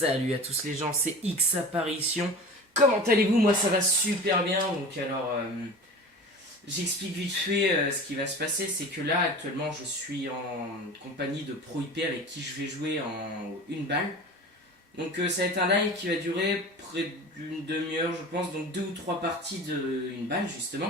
Salut à tous les gens, c'est X Apparition. Comment allez-vous? Moi ça va super bien. Donc alors, j'explique vite fait ce qui va se passer. C'est que là actuellement je suis en compagnie de ProIP avec qui je vais jouer en une balle. Donc ça va être un live qui va durer près d'une demi-heure je pense. Donc deux ou trois parties de une balle justement.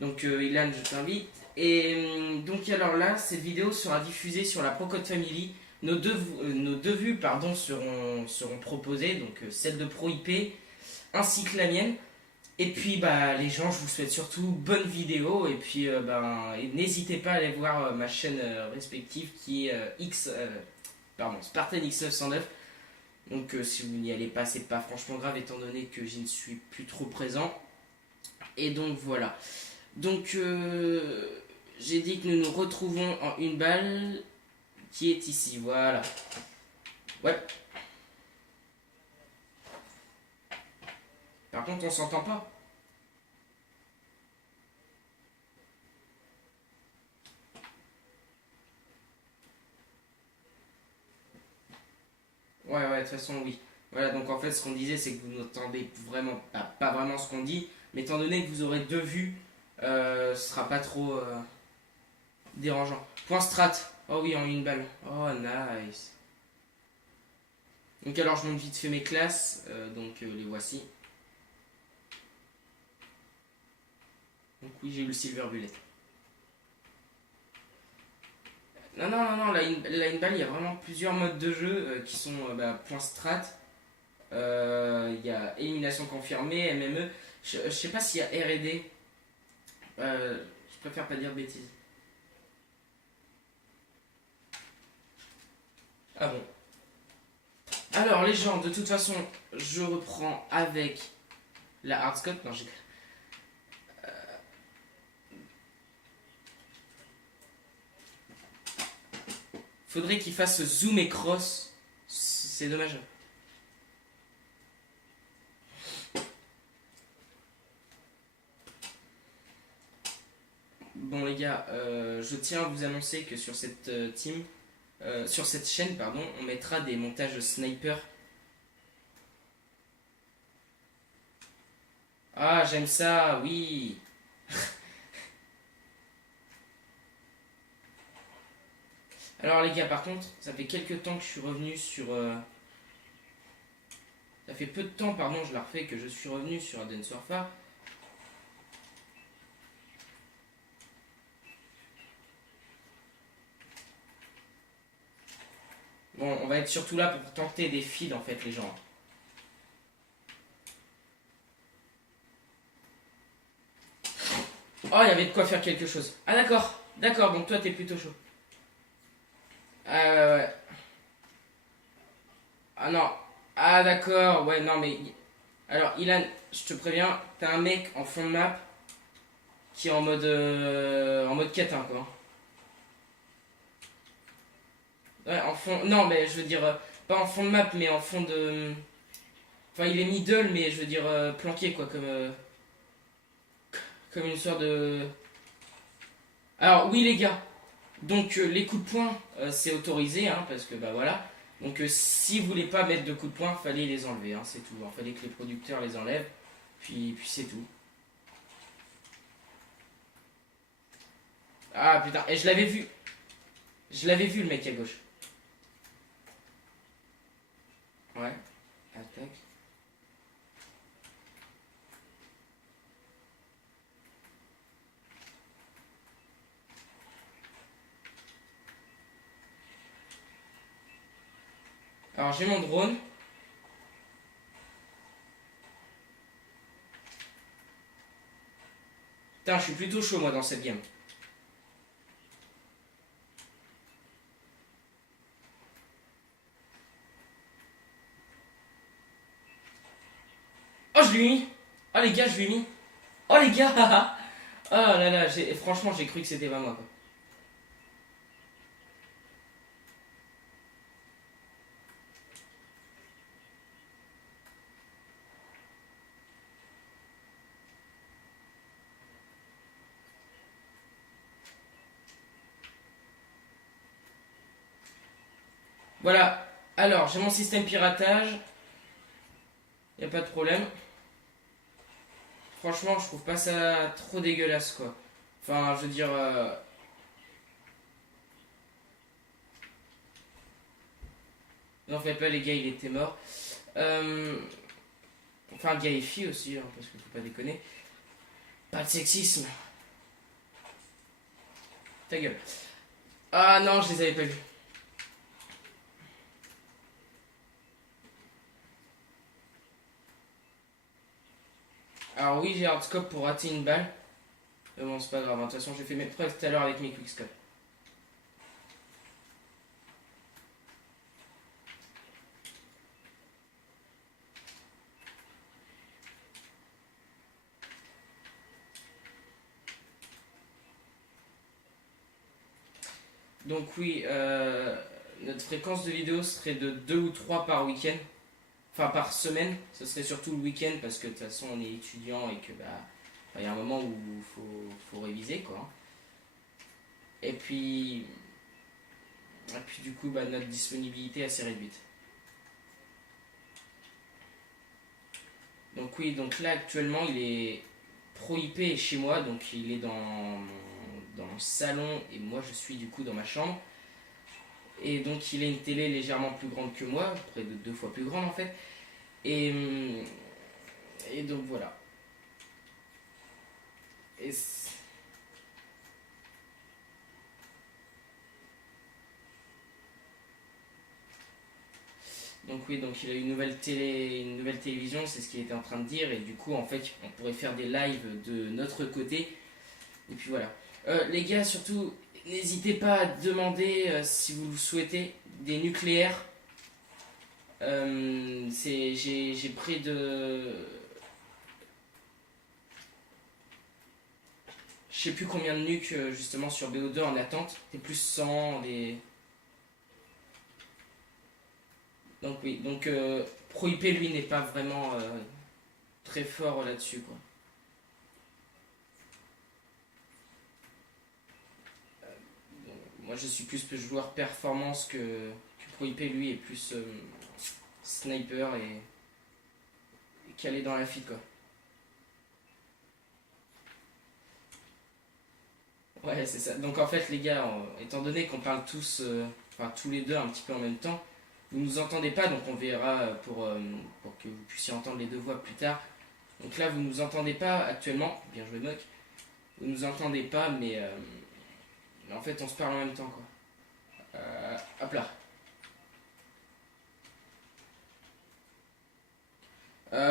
Donc Ilan, je t'invite. Et donc alors là, cette vidéo sera diffusée sur la Procode Family. Nos deux vues seront proposées, donc celle de ProIP ainsi que la mienne. Et puis bah, les gens, je vous souhaite surtout bonne vidéo. Et puis et n'hésitez pas à aller voir ma chaîne respective qui est Spartan X909. Donc si vous n'y allez pas, c'est pas franchement grave étant donné que je ne suis plus trop présent. Et donc voilà. Donc, j'ai dit que nous nous retrouvons en une balle qui est ici. Voilà. Ouais. Par contre, on s'entend pas. Ouais, de toute façon, oui. Voilà, donc en fait, ce qu'on disait, c'est que vous n'entendez vraiment pas vraiment ce qu'on dit. Mais étant donné que vous aurez deux vues, ce sera pas trop dérangeant. Point strat. Oh oui, en une balle. Oh, nice. Donc alors, je monte vite fait mes classes. Donc, les voici. Donc oui, j'ai eu le silver bullet. Non, la balle, il y a vraiment plusieurs modes de jeu qui sont point strat, il y a élimination confirmée, MME. Je sais pas s'il y a R&D, je préfère pas dire de bêtises. Ah bon. Alors les gens, de toute façon, je reprends avec la hardscope. Non, j'ai... Faudrait qu'il fasse zoom et cross, c'est dommage. Bon les gars, je tiens à vous annoncer que sur cette sur cette chaîne, pardon, on mettra des montages sniper. Ah, j'aime ça, oui. Alors les gars, par contre, ça fait quelques temps que je suis revenu sur... Ça fait peu de temps, pardon, je la refais, que je suis revenu sur Advance Warfare. Bon, on va être surtout là pour tenter des feeds en fait, les gens. Oh, il y avait de quoi faire quelque chose. Ah d'accord, donc toi t'es plutôt chaud. Ouais. Ah non, ah d'accord, ouais, non mais... Alors Ilan, je te préviens, t'as un mec en fond de map qui est en mode catin quoi. Ouais, en fond... Non, mais je veux dire, pas en fond de map, mais en fond de... Enfin, il est middle, mais je veux dire planqué quoi, comme une sorte de... Alors oui les gars, donc les coups de poing c'est autorisé hein, parce que bah voilà. Donc si vous voulez pas mettre de coups de poing, fallait les enlever, hein, c'est tout. Il fallait que les producteurs les enlèvent, puis c'est tout. Ah putain, et je l'avais vu le mec à gauche. Ouais, attaque. Alors j'ai mon drone. Putain, je suis plutôt chaud moi dans cette game. Oh je lui ai mis. Oh les gars, je lui ai mis. Oh les gars. Oh là là, franchement j'ai cru que c'était pas moi quoi. Voilà. Alors, j'ai mon système piratage. Y a pas de problème. Franchement, je trouve pas ça trop dégueulasse, quoi. Enfin, je veux dire... n'en faites pas, les gars, il était mort. Euh, Enfin, gars et fille aussi, hein, parce qu'il faut pas déconner. Pas de sexisme. Ta gueule. Ah non, je les avais pas vus. Alors oui, j'ai hardscope pour rater une balle. Mais bon, c'est pas grave. De toute façon, j'ai fait mes preuves tout à l'heure avec mes quickscope. Donc oui, notre fréquence de vidéo serait de 2 ou 3 par week-end. Enfin, par semaine. Ce serait surtout le week-end parce que de toute façon, on est étudiant et que bah, il y a un moment où faut réviser, quoi. Et puis du coup, bah, notre disponibilité est assez réduite. Donc oui, donc là actuellement, il est pro IP chez moi, donc il est dans mon salon et moi je suis du coup dans ma chambre. Et donc il a une télé légèrement plus grande que moi, près de 2 fois plus grande en fait. Et, et donc voilà. Et donc oui, donc il a une nouvelle télévision, c'est ce qu'il était en train de dire. Et du coup en fait on pourrait faire des lives de notre côté. Et puis voilà. Les gars, surtout, n'hésitez pas à demander, si vous le souhaitez, des nucléaires. J'ai pris de... Je sais plus combien de nuques justement sur BO2 en attente. Des plus 100, des... Donc oui, donc ProIP lui n'est pas vraiment très fort là-dessus, quoi. Donc, moi je suis plus joueur performance que ProIP, lui est plus sniper et calé dans la feed, quoi. Ouais, c'est ça. Donc en fait, les gars, étant donné qu'on parle tous, enfin tous les deux un petit peu en même temps, vous nous entendez pas, donc on verra pour que vous puissiez entendre les deux voix plus tard. Donc là, vous nous entendez pas actuellement, bien joué Mock, vous nous entendez pas, mais en fait, on se parle en même temps, quoi. Hop là.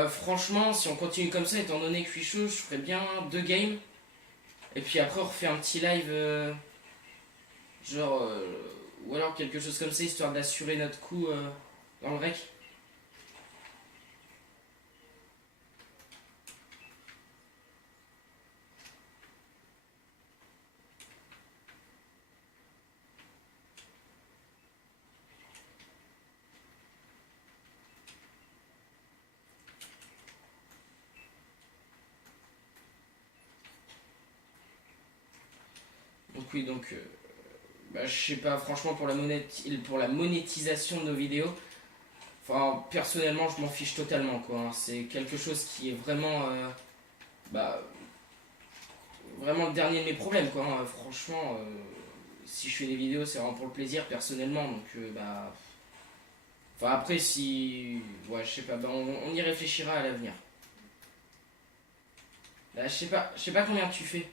Franchement, si on continue comme ça, étant donné que je suis chaud, je ferais bien 2 games. Et puis après, on refait un petit live, genre, ou alors quelque chose comme ça, histoire d'assurer notre coup dans le rec. Donc oui, donc, bah, je sais pas, franchement, pour la monétisation de nos vidéos, enfin, personnellement, je m'en fiche totalement, quoi, hein. C'est quelque chose qui est vraiment, bah, vraiment le dernier de mes problèmes, quoi, hein. Franchement, si je fais des vidéos, c'est vraiment pour le plaisir, personnellement, donc, bah... Enfin, après, si... Ouais, je sais pas, bah, on y réfléchira à l'avenir. Bah, je sais pas combien tu fais.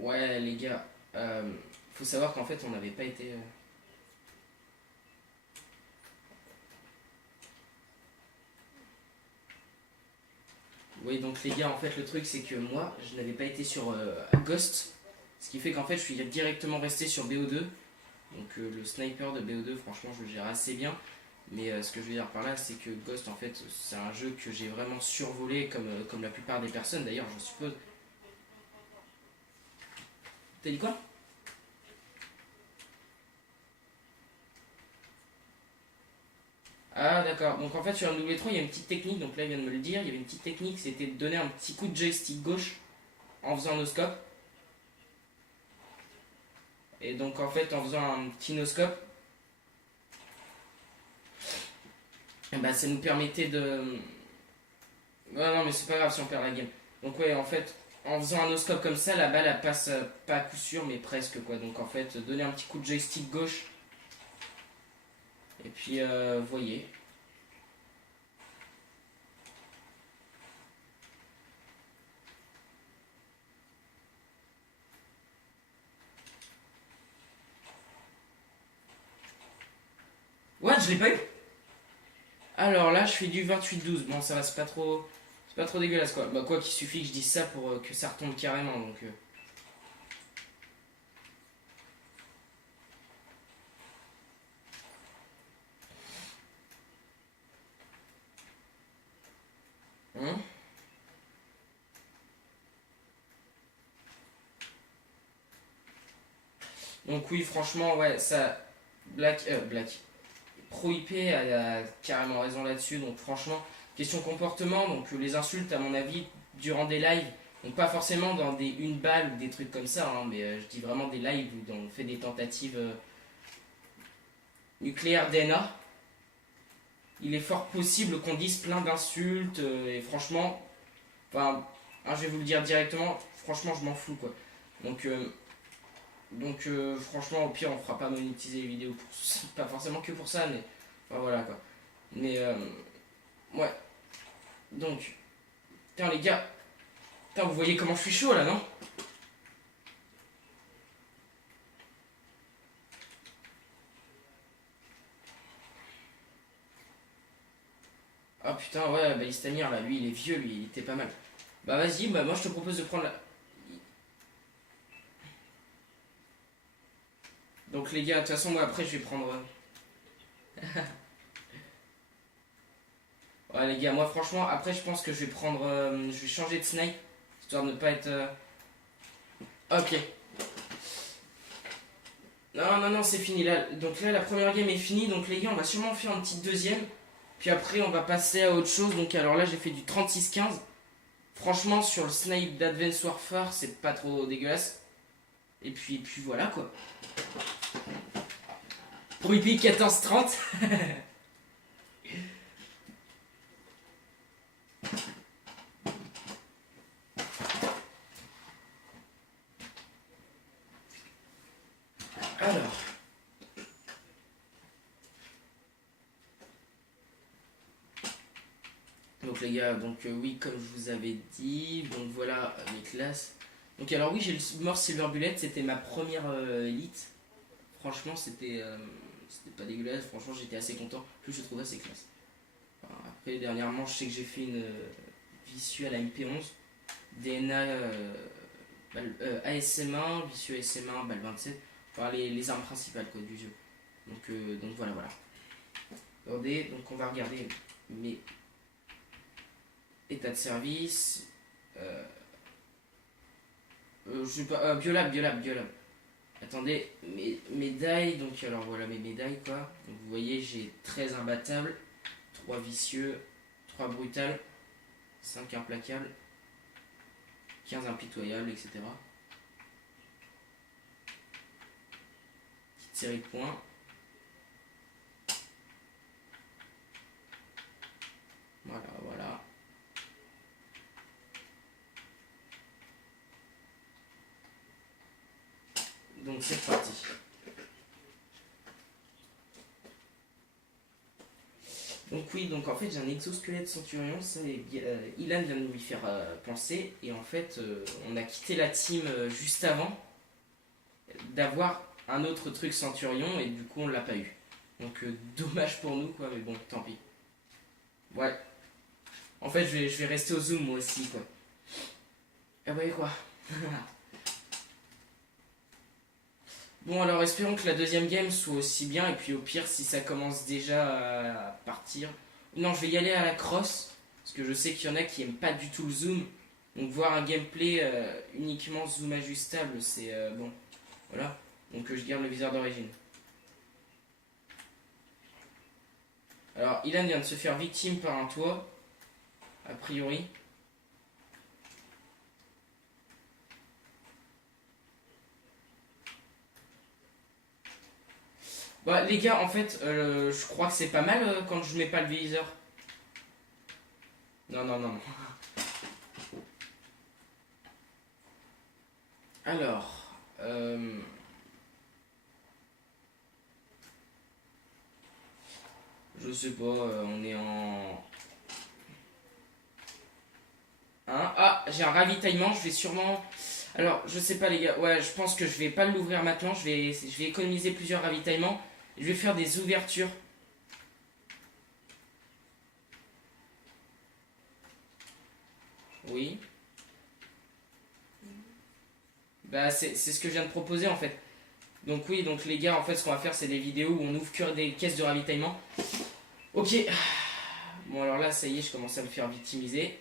Ouais, les gars, faut savoir qu'en fait, on n'avait pas été... Oui, donc les gars, en fait, le truc, c'est que moi, je n'avais pas été sur Ghost, ce qui fait qu'en fait, je suis directement resté sur BO2. Donc le sniper de BO2, franchement, je le gère assez bien. Mais ce que je veux dire par là, c'est que Ghost, en fait, c'est un jeu que j'ai vraiment survolé, comme la plupart des personnes d'ailleurs, je suppose. T'as dit quoi? Ah d'accord, donc en fait sur un W3 il y a une petite technique, donc là il vient de me le dire, il y avait une petite technique, c'était de donner un petit coup de joystick gauche en faisant un no-scope. Et donc en fait en faisant un petit no-scope, bah, ça nous permettait de... Ouais non mais c'est pas grave si on perd la game. Donc ouais en fait en faisant un no-scope comme ça, la balle elle passe pas à coup sûr mais presque quoi. Donc en fait donner un petit coup de joystick gauche et puis voyez. What, je l'ai pas eu? Alors là je fais du 28-12, bon ça va c'est pas trop... C'est pas trop dégueulasse quoi. Bah quoi qu'il suffit que je dise ça pour que ça retombe carrément donc... Hein. Donc oui, franchement, ouais, ça... Black. Pro IP a carrément raison là-dessus. Donc franchement, question comportement, donc les insultes, à mon avis, durant des lives, donc pas forcément dans des une balle ou des trucs comme ça, hein, mais je dis vraiment des lives où on fait des tentatives nucléaires DNA. Il est fort possible qu'on dise plein d'insultes et franchement, enfin, hein, je vais vous le dire directement, franchement, je m'en fous quoi. Donc franchement, au pire, on fera pas monétiser les vidéos pour pas forcément que pour ça, mais enfin voilà quoi. Mais ouais. Donc, putain les gars, putain, vous voyez comment je suis chaud là, non? Ah putain, ouais, bah Istamir là, lui il est vieux, lui il était pas mal. Bah vas-y, bah moi je te propose de prendre la. Donc les gars, de toute façon, moi après je vais prendre. Ouais les gars, moi franchement, après je pense que je vais prendre. Je vais changer de snipe, histoire de ne pas être. Ok. Non, non, non, c'est fini là. Donc là, la première game est finie. Donc les gars, on va sûrement faire une petite deuxième. Puis après, on va passer à autre chose. Donc alors là, j'ai fait du 36-15. Franchement, sur le snipe d'Advance Warfare, c'est pas trop dégueulasse. Et puis voilà quoi. Pour IP 14-30. Alors. Donc les gars, donc oui, comme je vous avais dit, donc voilà mes classes. Donc alors oui, j'ai le Mort Silver Bullet, c'était ma première élite. Franchement, c'était pas dégueulasse, franchement, j'étais assez content. Plus je trouve assez classe. Enfin, après, dernièrement, je sais que j'ai fait une Vicieux à la MP11, DNA ASM1, Vicieux ASM1, balle 27, enfin les armes principales quoi, du jeu. Donc voilà, voilà. Attendez, donc on va regarder mes états de service. Je sais pas, Biolab. Attendez, mes médailles, donc alors voilà mes médailles quoi. Donc vous voyez, j'ai 13 imbattables, 3 vicieux, 3 brutales, 5 implacables, 15 impitoyables, etc. Petite série de points. Voilà, voilà. Donc c'est parti. Donc oui, donc en fait j'ai un exosquelette centurion, ça Ilan vient de nous y faire penser, et en fait on a quitté la team juste avant d'avoir un autre truc centurion, et du coup on l'a pas eu. Donc dommage pour nous quoi, mais bon, tant pis. Ouais, en fait je vais rester au zoom moi aussi quoi. Ah ouais quoi. Bon, alors espérons que la deuxième game soit aussi bien, et puis au pire, si ça commence déjà à partir. Non, je vais y aller à la crosse, parce que je sais qu'il y en a qui aiment pas du tout le zoom. Donc voir un gameplay uniquement zoom ajustable, c'est bon. Voilà. Donc je garde le viseur d'origine. Alors, Ilan vient de se faire victime par un toit, a priori. Bah, les gars, en fait, je crois que c'est pas mal quand je mets pas le viseur. Non, non, non. Alors, je sais pas, on est en... Hein, ah, j'ai un ravitaillement, je vais sûrement... Alors, je sais pas les gars, ouais, je pense que je vais pas l'ouvrir maintenant, je vais économiser plusieurs ravitaillements. Je vais faire des ouvertures. Oui. Bah, c'est ce que je viens de proposer en fait. Donc oui, donc les gars, en fait, ce qu'on va faire, c'est des vidéos où on ouvre que des caisses de ravitaillement. Ok. Bon, alors là, ça y est, je commence à me faire victimiser.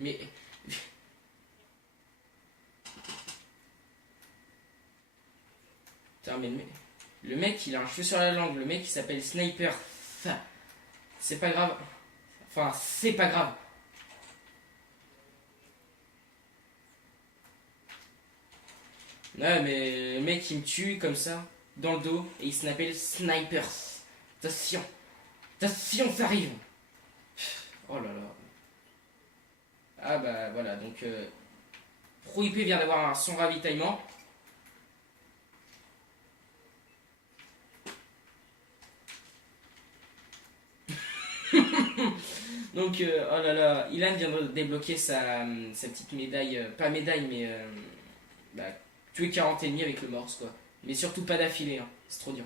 Mais... Putain, mais le mec, il a un cheveu sur la langue. Le mec, il s'appelle Sniper. C'est pas grave. Enfin, c'est pas grave. Ouais, mais le mec, il me tue comme ça, dans le dos, et il s'appelle Sniper. Attention. Attention, ça arrive. Oh là là. Ah bah voilà, donc... Pro IP vient d'avoir son ravitaillement. Donc, oh là là, Ilan vient de débloquer sa petite médaille, pas médaille, mais bah, tuer 40 ennemis avec le morse, quoi. Mais surtout pas d'affilée, hein. C'est trop dur.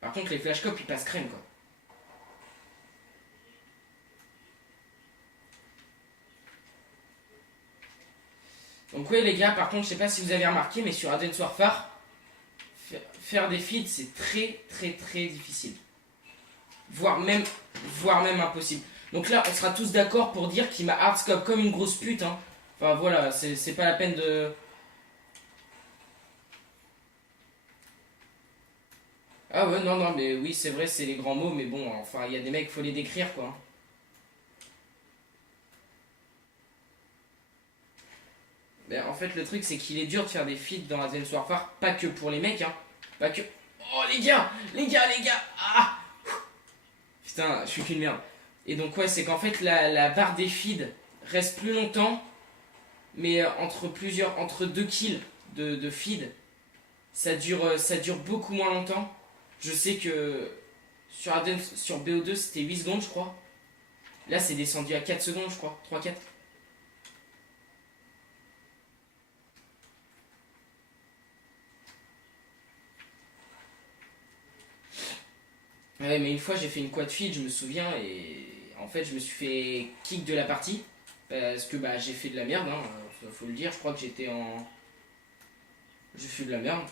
Par contre, les flashcopes, ils passent crème, quoi. Donc ouais les gars, par contre, je sais pas si vous avez remarqué, mais sur Advance Warfare, faire des feeds, c'est très très très difficile. Voire même, voire même impossible. Donc là, on sera tous d'accord pour dire qu'il m'a hardscope comme une grosse pute. Hein. Enfin voilà, c'est pas la peine de... Ah ouais, non, non, mais oui, c'est vrai, c'est les grands mots, mais bon, enfin, il y a des mecs, faut les décrire, quoi. Ben, en fait, le truc, c'est qu'il est dur de faire des feats dans Advance Warfare, pas que pour les mecs, hein. Pas que... Oh, les gars. Ah. Putain, je suis qu'une merde. Et donc, ouais, c'est qu'en fait, la barre des feeds reste plus longtemps, mais entre deux kills de feed, ça dure beaucoup moins longtemps. Je sais que sur BO2, c'était 8 secondes, je crois. Là, c'est descendu à 4 secondes, je crois. 3-4. Ouais, mais une fois, j'ai fait une quad feed, je me souviens, et en fait, je me suis fait kick de la partie. Parce que bah, j'ai fait de la merde, hein, faut le dire. Je crois que j'étais en. J'ai fait de la merde.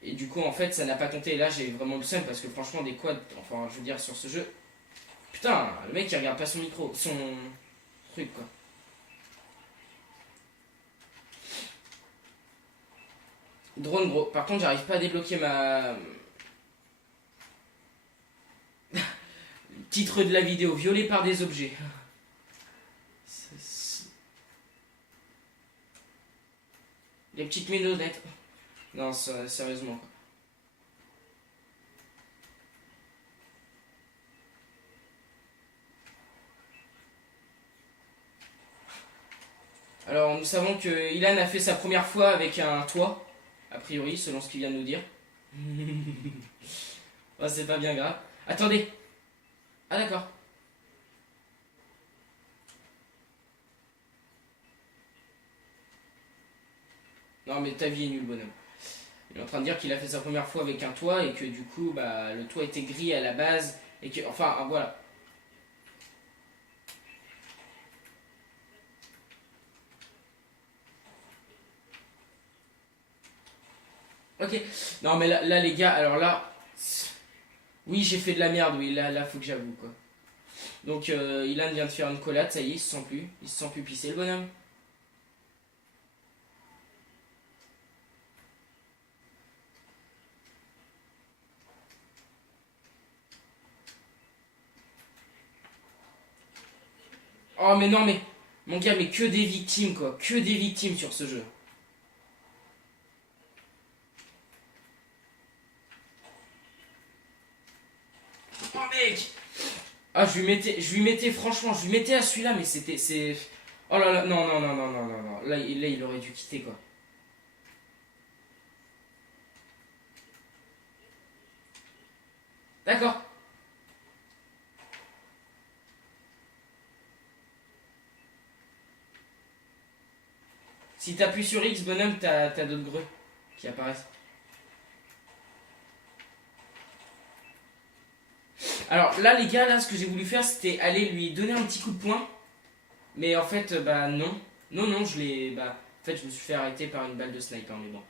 Et du coup, en fait, ça n'a pas compté. Et là, j'ai vraiment le seum parce que franchement, des quads, enfin, je veux dire, sur ce jeu. Putain, le mec, il regarde pas son micro, son truc, quoi. Drone, gros. Par contre, j'arrive pas à débloquer ma. Titre de la vidéo, violé par des objets. Les petites ménonettes. Non, sérieusement, quoi. Alors, nous savons que Ilan a fait sa première fois avec un toit, a priori, selon ce qu'il vient de nous dire. Oh, c'est pas bien grave. Attendez. Ah, d'accord. Non mais ta vie est nulle, bonhomme. Il est en train de dire qu'il a fait sa première fois avec un toit et que du coup, bah, le toit était gris à la base. Et que, enfin, voilà. Ok. Non mais là, les gars, alors là... Oui, j'ai fait de la merde, oui, là, faut que j'avoue, quoi. Donc, Ilan vient de faire une collade, ça y est, il se sent plus. Il se sent plus pisser, le bonhomme. Oh, mais non, mais... Mon gars, mais que des victimes, quoi. Que des victimes sur ce jeu. Oh, mec. Ah, je lui mettais, franchement, je lui mettais à celui-là, mais c'est... Oh là là, non, non, non, non, non, non, non. Là, il aurait dû quitter, quoi. D'accord. Si t'appuies sur X, bonhomme, t'as d'autres greux qui apparaissent. Alors là, les gars, là, ce que j'ai voulu faire, c'était aller lui donner un petit coup de poing. Mais en fait, bah non. Non, non, je l'ai... Bah, en fait, je me suis fait arrêter par une balle de sniper, mais bon.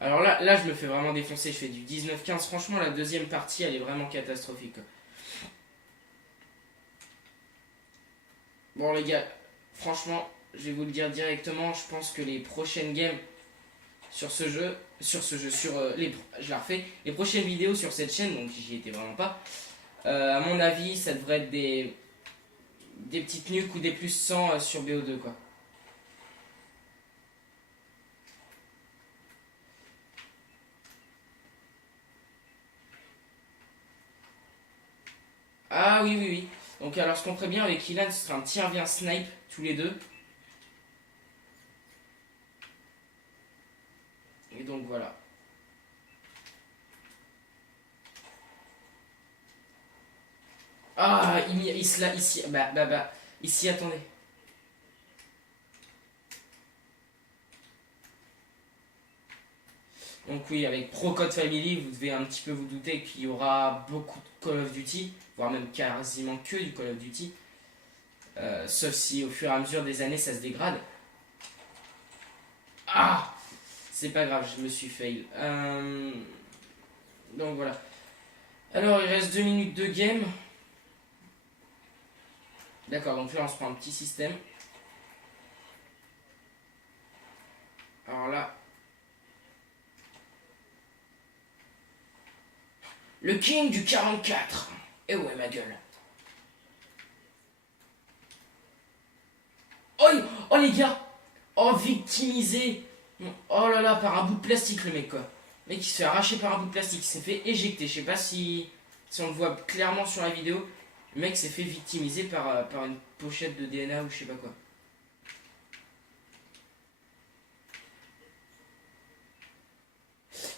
Alors là, je me fais vraiment défoncer. Je fais du 19-15. Franchement, la deuxième partie, elle est vraiment catastrophique, quoi. Bon, les gars, franchement, je vais vous le dire directement. Je pense que les prochaines games sur je la refais. Les prochaines vidéos sur cette chaîne, donc j'y étais vraiment pas. À mon avis, ça devrait être des petites nuques ou des plus 100 sur BO2, quoi. Ah oui, oui, oui. Donc alors ce qu'on ferait bien avec Ilan, ce serait un tiers vient snipe tous les deux. Et donc voilà. Ah, il se l'a ici. Bah, ici, attendez. Donc oui, avec Pro Code Family, vous devez un petit peu vous douter qu'il y aura beaucoup de Call of Duty, voire même quasiment que du Call of Duty. Sauf si au fur et à mesure des années ça se dégrade. Ah, c'est pas grave, je me suis fail. Donc voilà. Alors il reste 2 minutes de game. D'accord, donc là on se prend un petit système. Alors là. Le King du 44. Eh ouais, ma gueule. Oh, oh les gars. Oh, victimisé. Oh là là, par un bout de plastique, le mec, quoi. Le mec, il se fait arracher par un bout de plastique. Il s'est fait éjecter. Je sais pas si on le voit clairement sur la vidéo. Le mec s'est fait victimiser par une pochette de DNA ou je sais pas quoi.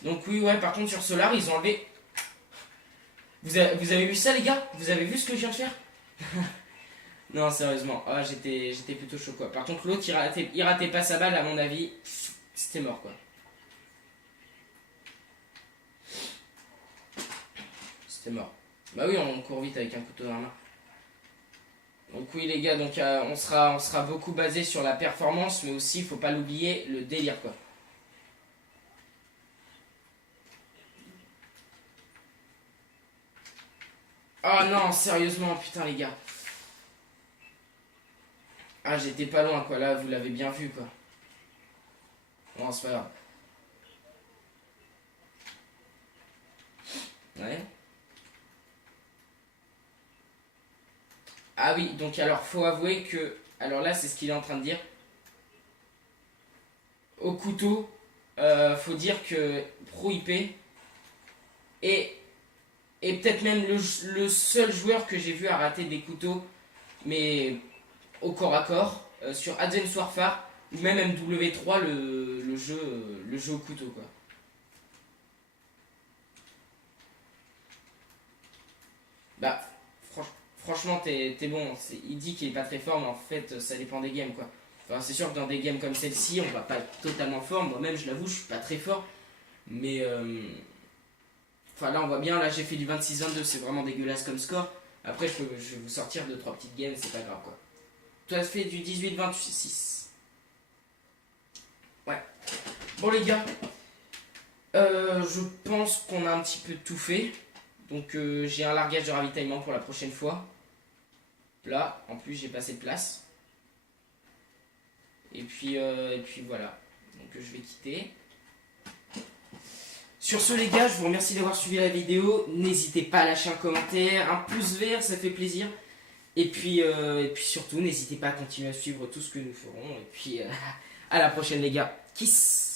Donc oui, ouais, par contre, sur Solar, ils ont enlevé... Vous avez vu ça, les gars? Vous avez vu ce que je viens de faire? Non, sérieusement. Ah, j'étais plutôt chaud, quoi. Par contre, l'autre, il ratait pas sa balle, à mon avis. C'était mort, quoi. C'était mort. Bah oui, on court vite avec un couteau dans la main. Donc oui, les gars, donc, on sera beaucoup basé sur la performance, mais aussi, il faut pas l'oublier, le délire, quoi. Oh non, sérieusement, putain, les gars. Ah, j'étais pas loin, quoi. Là, vous l'avez bien vu, quoi. Bon, c'est pas grave. Ouais. Ah oui, donc alors, faut avouer que... Alors là, c'est ce qu'il est en train de dire. Au couteau, faut dire que Pro IP est, est peut-être même le seul joueur que j'ai vu à rater des couteaux, mais au corps à corps, sur Advance Warfare, ou même MW3, le jeu au couteau, quoi. Bah, Franchement, t'es bon. Il dit qu'il est pas très fort, mais en fait, ça dépend des games, quoi. Enfin, c'est sûr que dans des games comme celle-ci, on va pas être totalement fort. Moi-même, je l'avoue, je suis pas très fort. Mais, enfin, là, on voit bien. Là, j'ai fait du 26-22. C'est vraiment dégueulasse comme score. Après, je vais vous sortir 2-3 petites games, c'est pas grave, quoi. Tu as fait du 18-26. Ouais. Bon, les gars. Je pense qu'on a un petit peu tout fait. Donc, j'ai un largage de ravitaillement pour la prochaine fois. Là, en plus, j'ai pas assez de place. Et puis voilà. Donc je vais quitter. Sur ce les gars, je vous remercie d'avoir suivi la vidéo. N'hésitez pas à lâcher un commentaire, un pouce vert, ça fait plaisir. Et puis surtout, n'hésitez pas à continuer à suivre tout ce que nous ferons. Et puis à la prochaine les gars. Kiss.